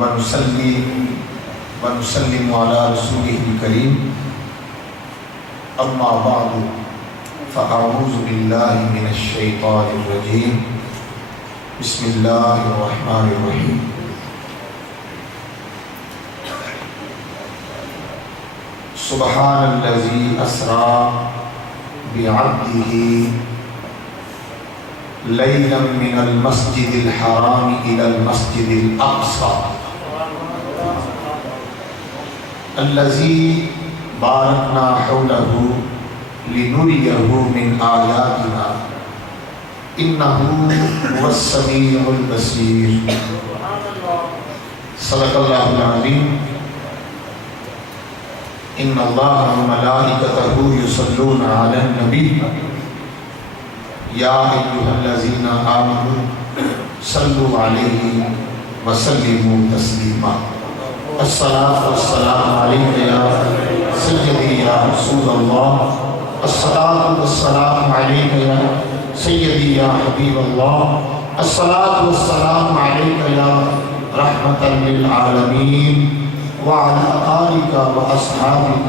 ونصلي ونسلم على رسوله الكريم أما بعد فأعوذ بالله من الشيطان الرجيم بسم الله الرحمن الرحيم سبحان الذي أسرى بعبده ليلا من المسجد الحرام إلى المسجد الأقصى الذي باركنا حوله لنريه من آياتنا إنه هو السميع البصير صدق الله العظيم إن الله وملائكته يصلون على النبي يا أيها الذين آمنوا صلوا عليه وسلموا تسليما الصلاة والسلام عليك يا سيدي يا رسول الله الصلاة والسلام عليك يا سيدي يا حبيب الله الصلاة والسلام عليك يا رحمة للعالمين وعلى آلك وأصحابك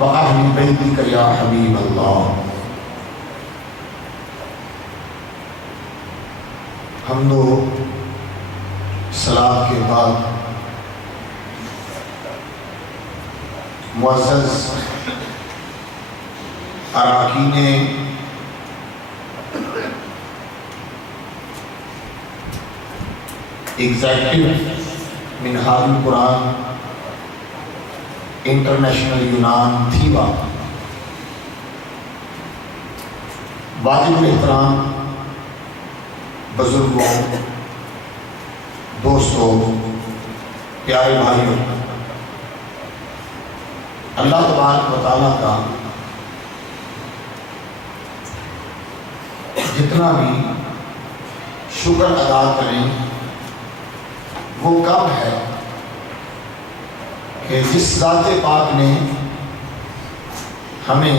وأهل بيتك يا حبيب الله. حمد و صلاۃ کے بعد معزز اراکین ایگزیکٹو منہاج القرآن انٹرنیشنل یونان تھیوا، واجب الاحترام بزرگوں، دوستوں، پیارے بھائیوں، اللہ تبارک و تعالیٰ کا جتنا بھی شکر ادا کریں وہ کم ہے کہ جس ذات پاک نے ہمیں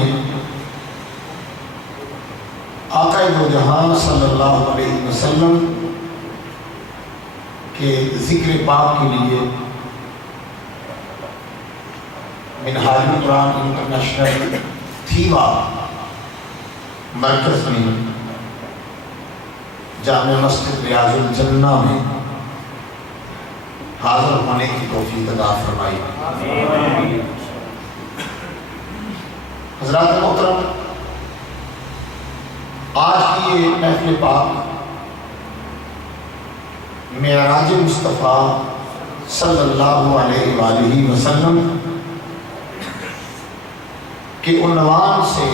آقا دو جہاں صلی اللہ علیہ وسلم کے ذکر پاک کے لیے منہاج القرآن انٹرنیشنل تھیوا مرکز میں جامع مسجد ریاض الجنہ میں حاضر ہونے کی توفیق عطا فرمائی. حضرات محترم، آج کی یہ محفل پاک معراج مصطفیٰ صلی اللہ علیہ وآلہ وسلم کے عنوان سے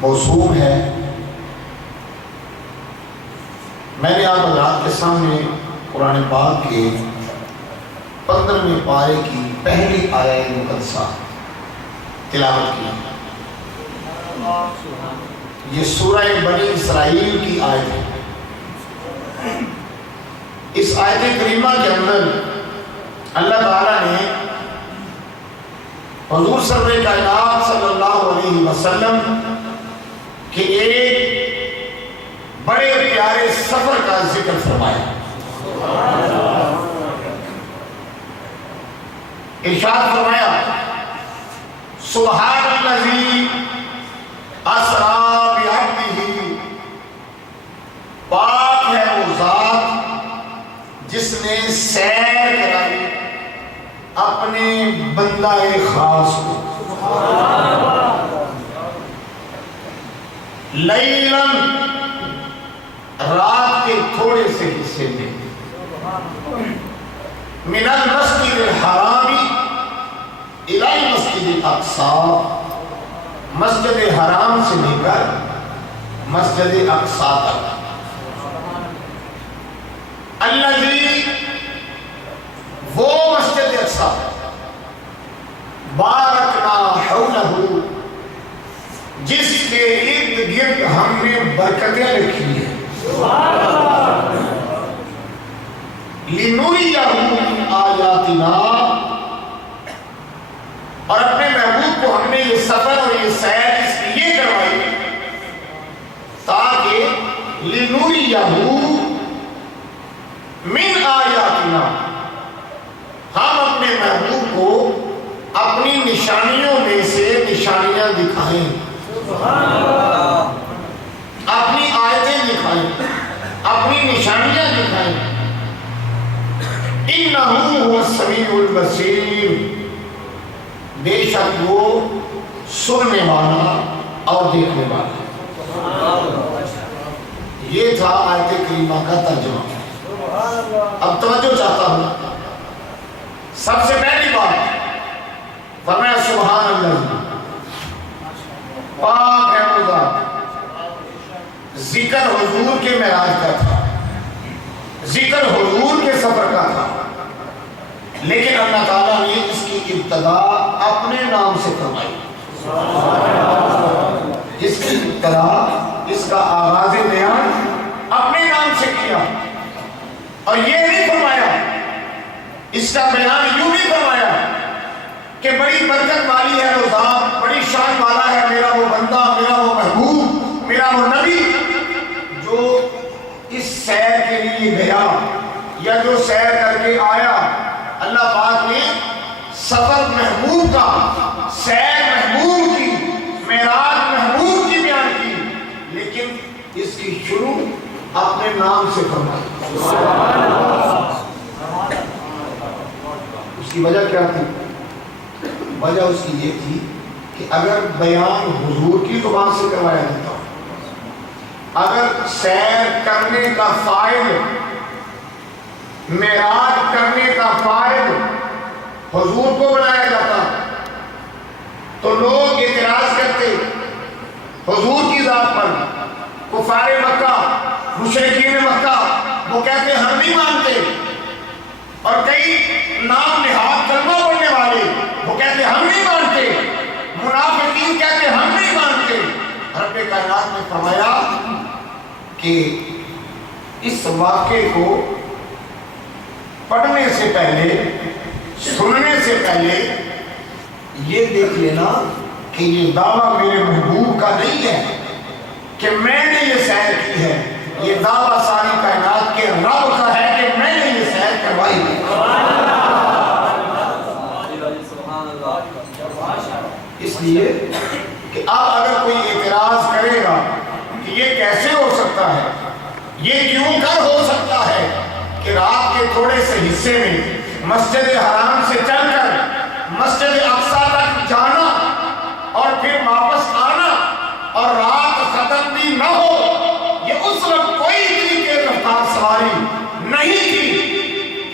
موسوم ہے. میں نے آپ حضرات کے سامنے قرآن پاک کے 15ویں پارے کی پہلی آیت مقدسہ تلاوت کی. یہ سورہ بنی اسرائیل کی آیت ہے. اس آیت کریمہ کے اندر اللہ تعالیٰ نے حضور سرور کائنات صلی اللہ علیہ وسلم کہ ایک بڑے پیارے سفر کا ذکر فرمایا. ارشاد فرمایا سبحان الذی اسریٰ بعبدہ، پاک ہے وہ ذات جس نے سیر کرائی اپنے بندہ خاص کو لیلاً، رات کے تھوڑے سے حصے میں، من المسجد الحرام الی المسجد الاقصی، مسجد حرام سے لے کر مسجد اقصی تک. الذی، وہ مسجد اقصی، بارکنا حولہ، جس کے ارد گرد ہم نے برکتیں رکھی ہیں. لِنُرِيَهُ مِنْ آیَاتِنَا، اور اپنے محبوب کو ہم نے یہ سفر اور یہ سیر اس لیے کروائی تاکہ لِنُرِيَهُ دکھائیں، اپنی آیتیں دکھائیں، اپنی نشانیاں دکھائیں۔ اِنَّهُ هُوَ السَّمِيعُ الْبَصِيرُ، بے شک وہ سننے والا اور دیکھنے والا۔ یہ تھا آیت کریمہ کا ترجمہ۔ اب توجہ چاہتا ہوں، سب سے پہلی بات فرمایا سبحان اللہ، پاک ہے وہ ذات۔ ذکر حضور کے معراج کا تھا، ذکر حضور کے سفر کا تھا، لیکن اللہ تعالیٰ نے اس کی ابتدا اپنے نام سے فرمائی۔ اس کی ابتدا، اس کا آغاز بیان اپنے نام سے کیا، اور یہ نہیں فرمایا، اس کا بیان یوں نہیں فرمایا کہ بڑی برکت والی ہے وہ ذات، بڑی شان والا ہے میرا وہ بندہ، میرا وہ محبوب، میرا وہ نبی جو اس سیر کے لیے گیا یا جو سیر کر کے آیا۔ اللہ پاک نے سفر محبوب کا، سیر محبوب کی، معراج محبوب کی بیان کی، لیکن اس کی شروع اپنے نام سے فرمائی۔ اس کی وجہ کیا تھی؟ وجہ اس کی یہ تھی کہ اگر بیان حضور کی زبان سے کروایا جاتا، اگر سیر کرنے کا فائل، معراج کرنے کا فائل حضور کو بنایا جاتا تو لوگ اعتراض کرتے حضور کی ذات پر۔ کفار مکہ، مشرکین مکہ، وہ کہتے ہم نہیں مانتے، اور کئی نام نہاد کلمہ پڑھنے والے وہ کہتے ہم نہیں مانتے، منافقین کہتے ہم نہیں مانتے۔ رب کائنات نے فرمایا کہ اس واقعے کو پڑھنے سے پہلے، سننے سے پہلے یہ دیکھ لینا کہ یہ دعویٰ میرے محبوب کا نہیں ہے کہ میں نے یہ سیر کی ہے، یہ دعویٰ ساری کائنات کے رب کا ہے کہ میں نے یہ سیر کروائی ہے۔ اس لیے کہ اب اگر کوئی اعتراض کرے گا کہ یہ کیسے ہو سکتا ہے، یہ کیوں کر ہو سکتا ہے کہ رات کے تھوڑے سے حصے میں مسجد حرام سے چل کر مسجد اقصیٰ تک جانا اور پھر واپس آنا اور رات ختم بھی نہ ہو، یہ اس وقت کوئی اتنی تیز رفتار سواری نہیں تھی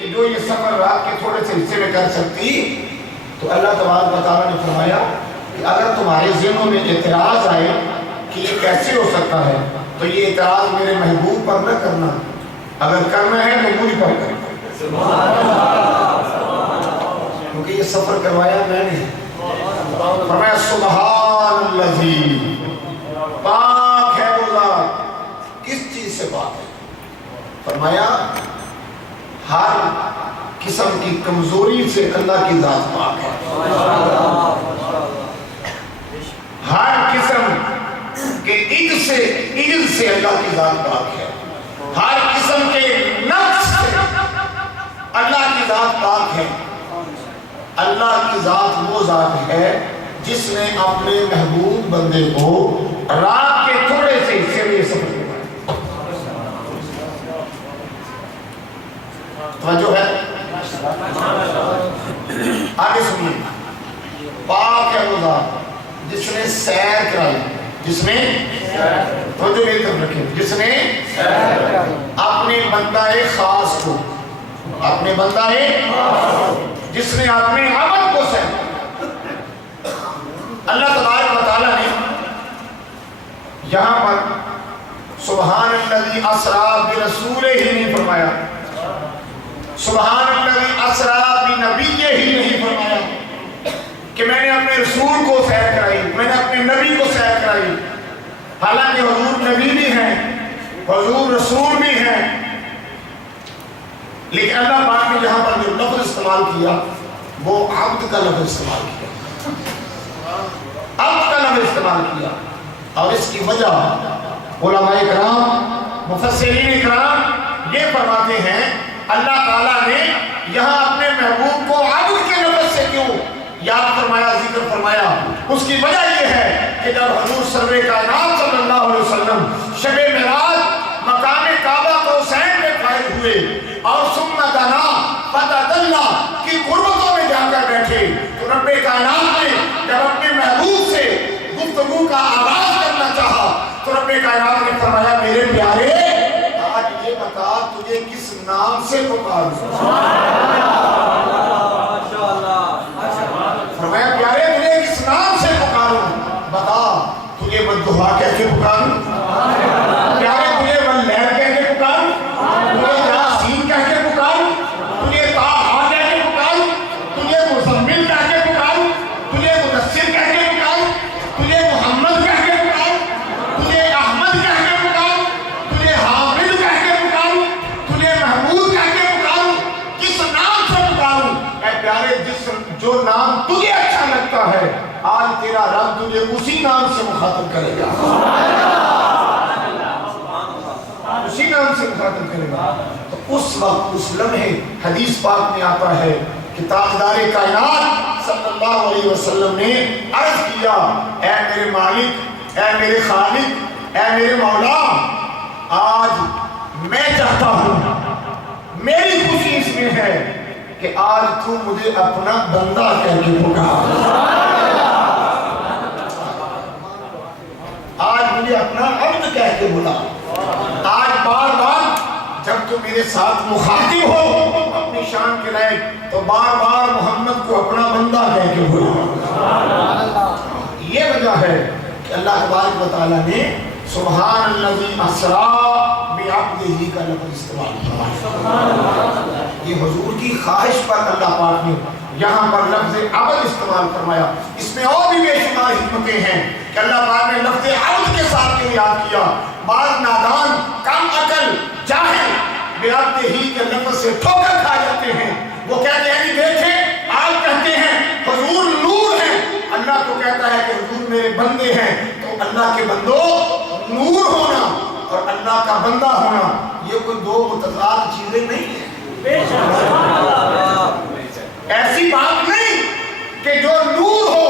کہ جو یہ سفر رات کے تھوڑے سے حصے میں کر سکتی۔ تو اللہ تبارک و تعالیٰ نے فرمایا کہ اگر تمہارے ذہنوں میں اعتراض آئے کہ یہ کیسے ہو سکتا ہے تو یہ اعتراض میرے محبوب پر نہ کرنا، اگر کرنا ہے تو مجھ پر کرنا، کیونکہ یہ سفر کروایا میں نے۔ فرمایا سبحان الذی، پاک ہے وہ ذات۔ کس چیز سے پاک ہے؟ فرمایا ہر قسم کی کمزوری سے اللہ کی ذات پاک ہے، ہر قسم کے عجز سے اللہ کی ذات پاک ہے، ہر قسم کے نقص سے اللہ کی ذات پاک ہے۔ اللہ کی ذات وہ ذات ہے جس نے اپنے محبوب بندے کو رات کے تھوڑے سے حصے میں یہ سفر کروایا۔ توجہ ہے؟ آگے سنیے، پاک ہے وہ ذات جس نے سیر کرائی، جس نے توجہ میری طرف رکھیں، جس نے اپنے بندہ خاص کو، اپنے بندہ جس نے اپنے عبد کو سیر۔ اللہ تبارک و تعالیٰ نے یہاں پر سبحان الذی اسریٰ برسولہ ہی نہیں فرمایا، سبحان الذی اسریٰ بنبیہ ہی نہیں فرمایا کہ میں نے اپنے رسول کو سیر کرائی، میں نے اپنے نبی کو سیر کرائی۔ حالانکہ حضور نبی بھی ہیں، حضور رسول بھی ہیں، لیکن اللہ پاک نے جہاں پر جو لفظ استعمال کیا وہ عبد کا لفظ استعمال کیا، عبد کا لفظ استعمال کیا۔ اور اس کی وجہ علماء کرام، مفسرین کرام یہ فرماتے ہیں اللہ تعالیٰ نے یہاں اپنے محبوب کو عبد کے لفظ سے کیوں یاد فرمایا، ذکر فرمایا؟ اس کی وجہ یہ ہے کہ جب حضور سرور کائنات صلی اللہ علیہ وسلم شب معراج مقام کعبہ کو حسین میں فائز ہوئے اور ثم دنا فتدلّا کی قربتوں میں جا کر بیٹھے تو رب کائنات نے جب اپنے محبوب سے گفتگو کا آغاز کرنا چاہا تو رب کائنات نے فرمایا میرے پیارے آج یہ بتا تجھے کس نام سے پکاروں؟ فرمایا پیارے تجھے کس نام سے پکاروں؟ بتا تجھے بددعا کہہ کے پکاروں؟ پیارے تجھے واللیل کہہ کے پکاروں؟ تجھے یاسین کہہ کے پکاروں؟ تجھے طٰہٰ کہہ کے پکاروں؟ تجھے مزمل کہہ کے پکاروں؟ تجھے مدثر کہہ کے پکاروں؟ تجھے محمد کہہ کے پکاروں؟ تجھے احمد کہہ کے پکاروں؟ تجھے حامد کہہ کے پکاروں؟ تجھے محمود کہہ کے پکاروں؟ کس نام سے پکاروں؟ اے پیارے جو نام تجھے اچھا لگتا ہے آج تیرا رب تجھے اسی نام سے مخاطب کرے گا، اسی نام سے مخاطب کرے گا۔ تو اس وقت اس لمحے حدیث پاک میں آتا ہے کہ تاجدار کائنات صلی اللہ علیہ وسلم نے عرض کیا اے میرے مالک، اے میرے خالق، اے میرے مولا، آج میں چاہتا ہوں، میری خوشی اس میں ہے کہ آج تو مجھے اپنا بندہ کہہ کے پکار، آج مجھے اپنا عبد کہہ کے بلا، آج بار بار جب تو میرے ساتھ مخاطب ہو اپنی شان کے لائق تو بار بار محمد کو اپنا بندہ کہہ کے بلا۔ یہ وجہ ہے کہ اللہ تبارک و تعالیٰ نے سبحان الذی اسریٰ بعبدہ کا لفظ استعمال فرمایا۔ یہ حضور کی خواہش پر اللہ پاک نے یہاں پر لفظ عبد استعمال فرمایا۔ اس میں اور بھی بے شمار حکمتیں ہیں کہ اللہ پاک نے لفظ عبد کے ساتھ کیوں یاد کیا۔ بعض نادان، کم عقل، جاہل بعبدہ کے لفظ سے ٹھوکر کھا جاتے ہیں۔ وہ کہتے ہیں دیکھیں آپ کہتے ہیں حضور نور ہیں، اللہ کو کہتا ہے کہ حضور میرے بندے ہیں، تو اللہ کے بندوں نور ہونا اور اللہ کا بندہ ہونا یہ کوئی دو متضاد چیزیں نہیں ہیں۔ ایسی بات نہیں کہ جو نور ہو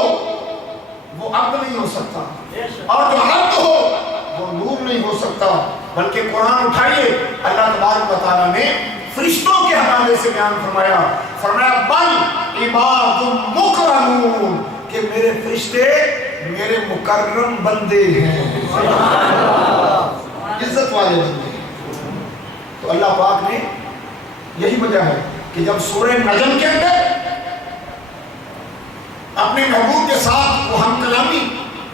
وہ عبد نہیں ہو سکتا اور جو عبد ہو وہ نور نہیں ہو سکتا، بلکہ قرآن اٹھائیے اللہ تبارک و تعالیٰ نے فرشتوں کے حوالے سے بیان فرمایا، فرمایا بل عباد مکرمون، کہ میرے فرشتے میرے مکرم بندے ہیں، عزت والے بندے ہیں۔ تو اللہ پاک نے یہی وجہ ہے کہ جب سورہ نجم کے اندر اپنے محبوب کے ساتھ وہ ہم کلامی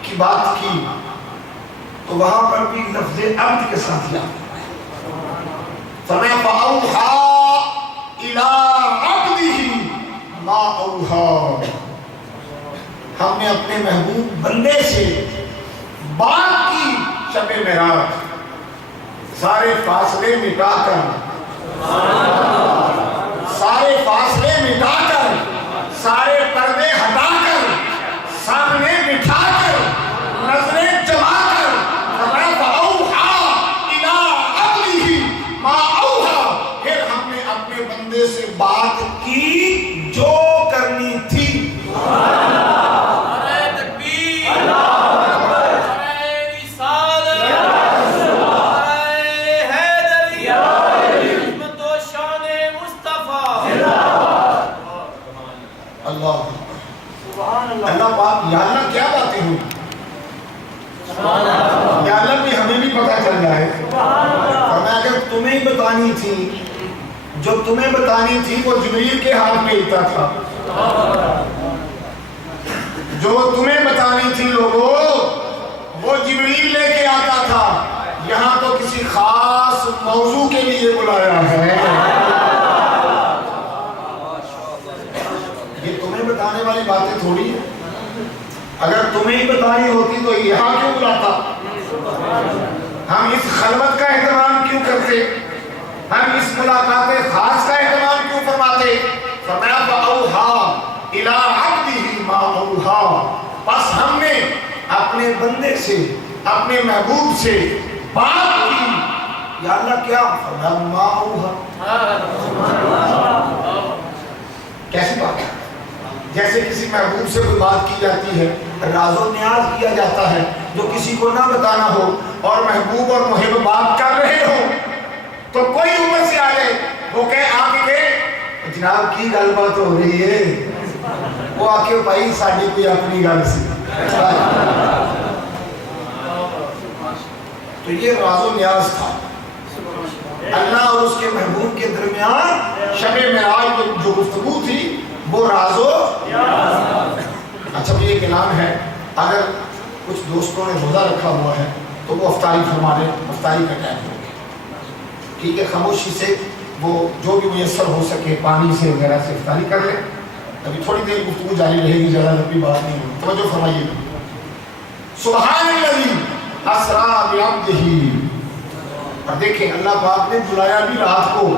کی بات کی تو وہاں پر بھی لفظ عبد کے ساتھ یاد فرمایا فَأَوْحَا إِلَىٰ عَبْدِهِ مَا أَوْحَا، ہم نے اپنے محبوب بندے سے بات کی شب معراج، سارے فاصلے مٹا کر، سارے فاصلے مٹا کر، سارے پردے ہٹا کر، سامنے بٹھا کر، نظریں جما کر، فرمایا فَأَوْحَا إِلَىٰ عَبْدِهِ مَا أَوْحَا، پھر ہم نے اپنے بندے سے بات کی جو کرنی تھی۔ اللہ پاک یا اللہ کیا باتیں ہوئی، یا اللہ بھی ہمیں بھی پتہ چل جائے، اور میں اگر تمہیں بتانی تھی جو تمہیں بتانی تھی وہ جبریل کے ہاتھ میں ہوتا تھا، جو تمہیں بتانی تھی لوگوں وہ جبریل لے کے آتا تھا، یہاں تو کسی خاص موضوع کے لیے بلایا ہے۔ یہ تمہیں بتانے والی باتیں تھوڑی ہیں، اگر تمہیں ہی بتانی ہوتی تو یہاں کیوں بلاتا؟ ہم اس خلوت کا اہتمام کیوں کرتے؟ ہم اس ملاقات خاص کا اہتمام کیوں فرماتے؟ فرمایا فَأَوْحَا إِلَىٰ عَبْدِهِ مَا أَوْحَا، بس ہم نے اپنے بندے سے اپنے محبوب سے بات کی، یا اللہ کیا؟ فرمایا مَا أَوْحَا، کیسی بات ہے؟ جیسے کسی محبوب سے کوئی بات کی جاتی ہے، راز و نیاز کیا جاتا ہے، جو کسی کو نہ بتانا ہو اور محبوب اور محب بات کر رہے ہو تو کوئی اوپر سے آ جائے، وہ کہے آ کے جناب کی گل بات ہو رہی ہے، وہ آ کے بھائی ساڑی کوئی اپنی گل سی. تو یہ راز و نیاز تھا اللہ اور اس کے محبوب کے درمیان. شب معراج جو گفتگو تھی وہ راز و اچھا بھی ایک اعلان ہے، اگر کچھ دوستوں نے روزہ رکھا ہوا ہے تو وہ افطاری فرما لیں، افطاری کا ٹائم ہو گیا، ٹھیک ہے، خاموشی سے وہ جو بھی میسر ہو سکے پانی سے وغیرہ سے افطاری کر لیں. ابھی تھوڑی دیر گفتگو جاری رہے گی، زیادہ لمبی بات نہیں ہوگی، توجہ فرمائیے. سبحان الذی اسریٰ بعبدہ، اور دیکھیں اللہ پاک نے بلایا بھی رات کو.